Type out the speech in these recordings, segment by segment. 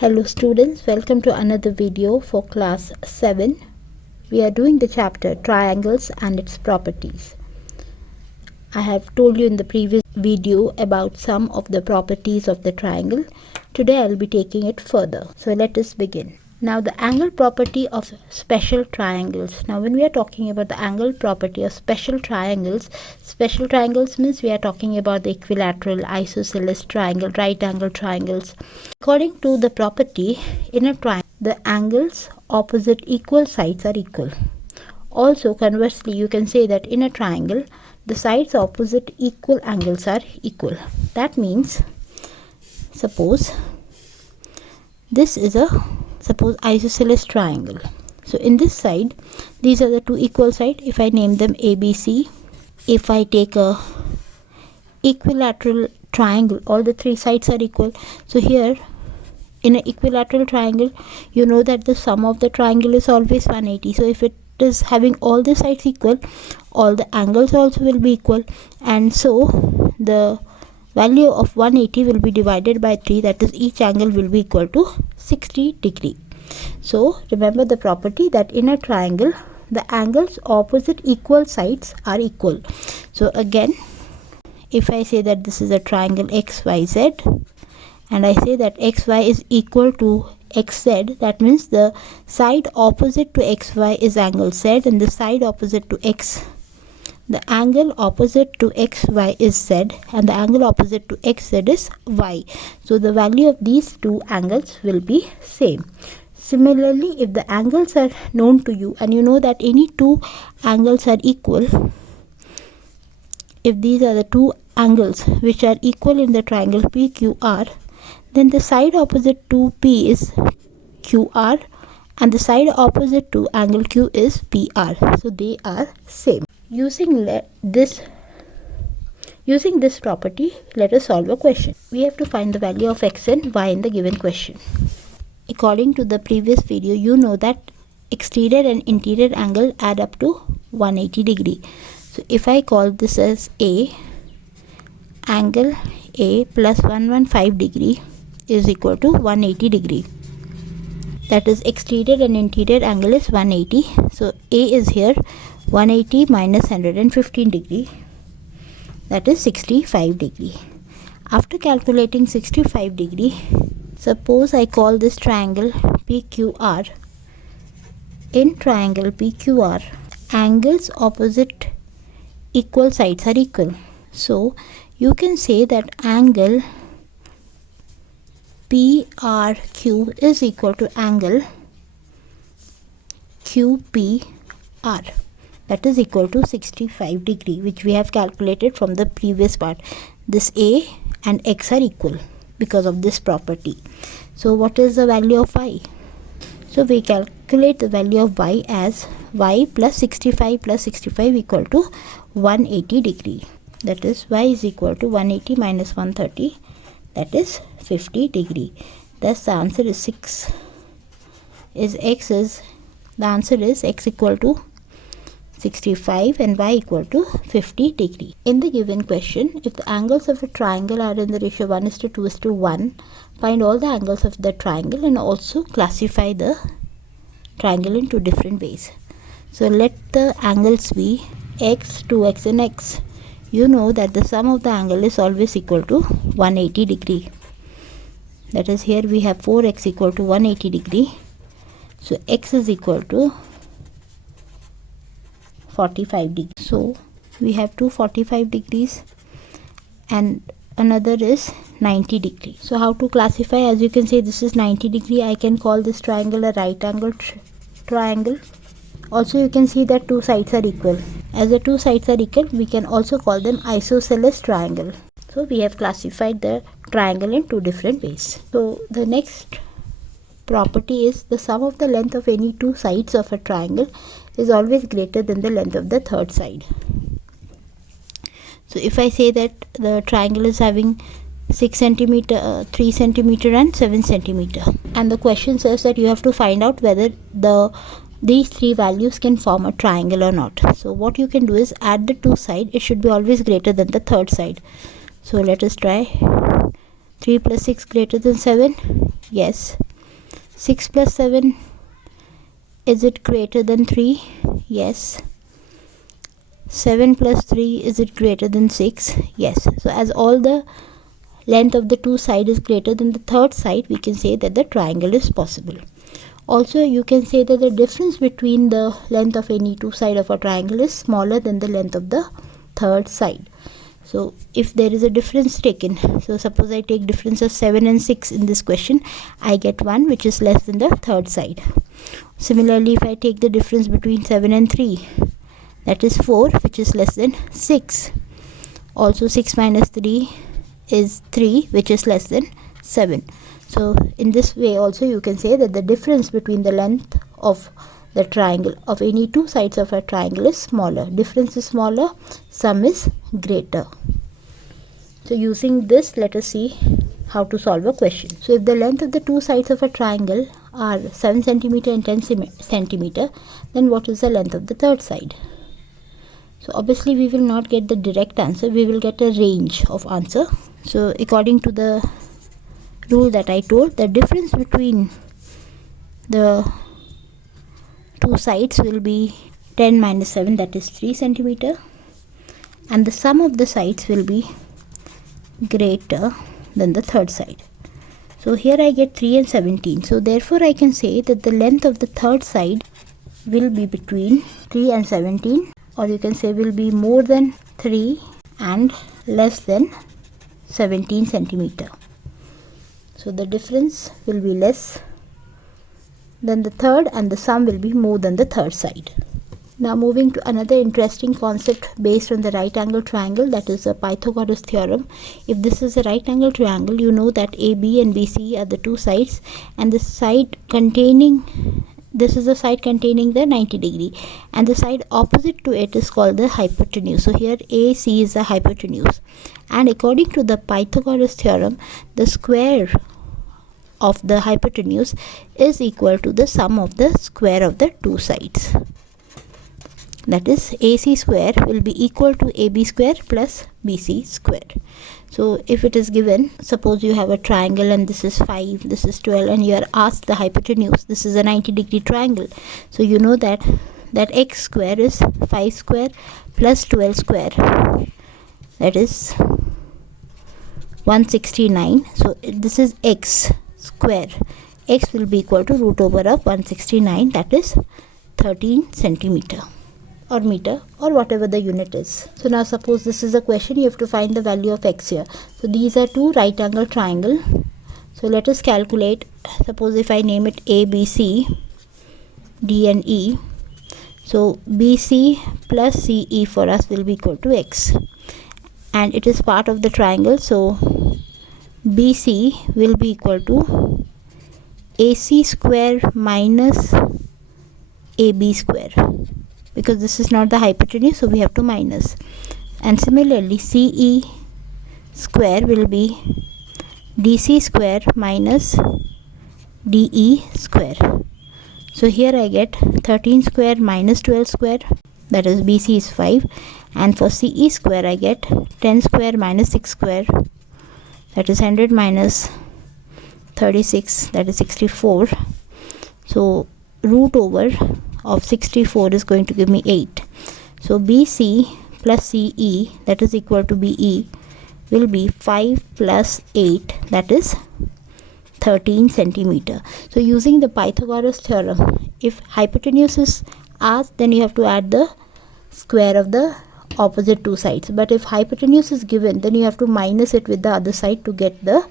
Hello students, welcome to another video for class 7. We are doing the chapter triangles and its properties. I have told you in the previous video about some of the properties of the triangle. Today I will be taking it further. So let us begin. Now the angle property of special triangles. Now when we are talking about the angle property of special triangles means we are talking about the equilateral, isosceles triangle, right angle triangles. According to the property, in a triangle, the angles opposite equal sides are equal. Also conversely, you can say that in a triangle, the sides opposite equal angles are equal. That means, suppose this is a isosceles triangle. So in this side, these are the two equal sides. If I name them ABC, if I take a equilateral triangle, all the three sides are equal. So here in an equilateral triangle, you know that the sum of the triangle is always 180. So if it is having all the sides equal, all the angles also will be equal, and so the value of 180 will be divided by 3, that is each angle will be equal to 60 degree. So remember the property that in a triangle the angles opposite equal sides are equal. So again, if I say that this is a triangle XYZ and I say that XY is equal to XZ, that means the side opposite to XY is angle Z and the side opposite to X, the angle opposite to XY is Z and the angle opposite to XZ is Y. So the value of these two angles will be same. Similarly, if the angles are known to you and you know that any two angles are equal, if these are the two angles which are equal in the triangle PQR, then the side opposite to P is QR and the side opposite to angle Q is PR. So they are same. Using this property, let us solve a question. We have to find the value of x and y in the given question. According to the previous video, you know that exterior and interior angle add up to 180 degree. So if I call this as A, angle A plus 115 degree is equal to 180 degree. That is exterior and interior angle is 180. So A is here 180 minus 115 degree, that is 65 degree. After calculating 65 degree, suppose I call this triangle PQR. In triangle PQR, angles opposite equal sides are equal. So you can say that angle PRQ is equal to angle QPR, that is equal to 65 degree, which we have calculated from the previous part. This A and X are equal because of this property. So what is the value of y? So we calculate the value of y as y plus 65 equal to 180 degree. That is y is equal to 180 minus 130, that is 50 degree. Thus the answer is the answer is x equal to 65 and y equal to 50 degree. In the given question, if the angles of a triangle are in the ratio 1:2:1, find all the angles of the triangle and also classify the triangle into different ways. So let the angles be x, 2x and x. You know that the sum of the angle is always equal to 180 degree. That is, here we have 4x equal to 180 degree. So x is equal to 45 degrees. So we have two 45 degrees and another is 90 degree. So how to classify? As you can see, this is 90 degree. I can call this triangle a right angle triangle. Also you can see that two sides are equal. As the two sides are equal, we can also call them isosceles triangle. So we have classified the triangle in two different ways. So the next property is the sum of the length of any two sides of a triangle is always greater than the length of the third side. So if I say that the triangle is having 6 centimeter, 3 centimeter and 7 centimeter, and the question says that you have to find out whether these three values can form a triangle or not. So what you can do is add the two sides. It should be always greater than the third side. So let us try. 3 plus 6 greater than 7? Yes. 6 plus 7, is it greater than 3? Yes. 7 plus 3, is it greater than 6? Yes. So as all the length of the two sides is greater than the third side, we can say that the triangle is possible. Also, you can say that the difference between the length of any two sides of a triangle is smaller than the length of the third side. So if there is a difference taken, so suppose I take difference of 7 and 6 in this question, I get 1 which is less than the third side. Similarly, if I take the difference between 7 and 3, that is 4 which is less than 6. Also 6 minus 3 is 3 which is less than 7. So in this way also you can say that the difference between the length of the triangle of any two sides of a triangle is smaller. Difference is smaller, sum is greater. So using this, let us see how to solve a question. So if the length of the two sides of a triangle are 7 centimeter and 10 centimeter, then what is the length of the third side? So obviously we will not get the direct answer, we will get a range of answer. So according to the rule that I told, the difference between the two sides will be 10 minus 7, that is 3 centimeter, and the sum of the sides will be greater than the third side. So here I get 3 and 17. So therefore I can say that the length of the third side will be between 3 and 17, or you can say will be more than 3 and less than 17 centimeter. So the difference will be less than the third and the sum will be more than the third side. Now moving to another interesting concept based on the right angle triangle, that is the Pythagoras theorem. If this is a right angle triangle, you know that AB and BC are the two sides, and the side containing, this is the side containing the 90 degree, and the side opposite to it is called the hypotenuse. So here AC is the hypotenuse, and according to the Pythagoras theorem, the square of the hypotenuse is equal to the sum of the square of the two sides. That is, AC square will be equal to AB square plus BC square. So if it is given, suppose you have a triangle and this is 5, this is 12, and you are asked the hypotenuse, this is a 90 degree triangle. So you know that x square is 5 square plus 12 square, that is 169. So this is x square. X will be equal to root over of 169, that is 13 centimeter or meter or whatever the unit is. So now suppose this is a question, you have to find the value of x here. So these are two right angle triangle. So let us calculate. Suppose if I name it A, B, C, D and E. So BC plus CE for us will be equal to x, and it is part of the triangle. So BC will be equal to AC square minus AB square, because this is not the hypotenuse, so we have to minus. And similarly CE square will be DC square minus DE square. So here I get 13 square minus 12 square, that is BC is 5, and for CE square I get 10 square minus 6 square, that is 100 minus 36, that is 64. So root over of 64 is going to give me 8. So BC plus CE, that is equal to BE, will be 5 plus 8, that is 13 centimeter. So using the Pythagoras theorem, if hypotenuse is asked, then you have to add the square of the opposite two sides. But if hypotenuse is given, then you have to minus it with the other side to get the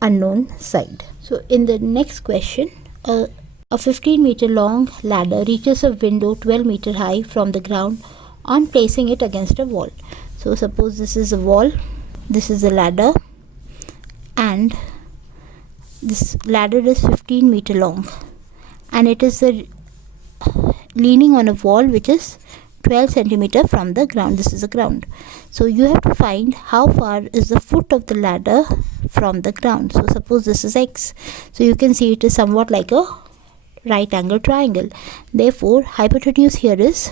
unknown side. So in the next question, a 15 meter long ladder reaches a window 12 meter high from the ground on placing it against a wall. So suppose this is a wall, this is a ladder, and this ladder is 15 meter long, and it is leaning on a wall which is 12 centimeter from the ground. This is the ground. So you have to find how far is the foot of the ladder from the ground. So suppose this is x. So you can see it is somewhat like a right angle triangle. Therefore hypotenuse here is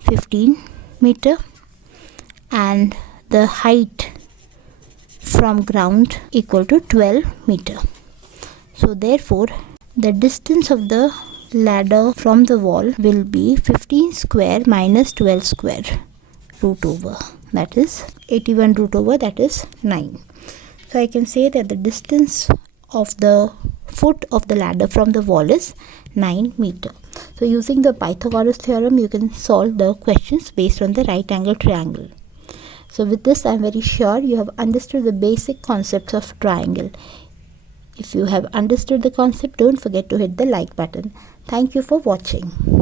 15 meter and the height from ground equal to 12 meter. So therefore the distance of the ladder from the wall will be 15 square minus 12 square root over, that is 81 root over, that is 9. So I can say that the distance of the foot of the ladder from the wall is 9 meter. So using the Pythagoras theorem, you can solve the questions based on the right angle triangle. So with this, I am very sure you have understood the basic concepts of triangle. If you have understood the concept, don't forget to hit the like button. Thank you for watching.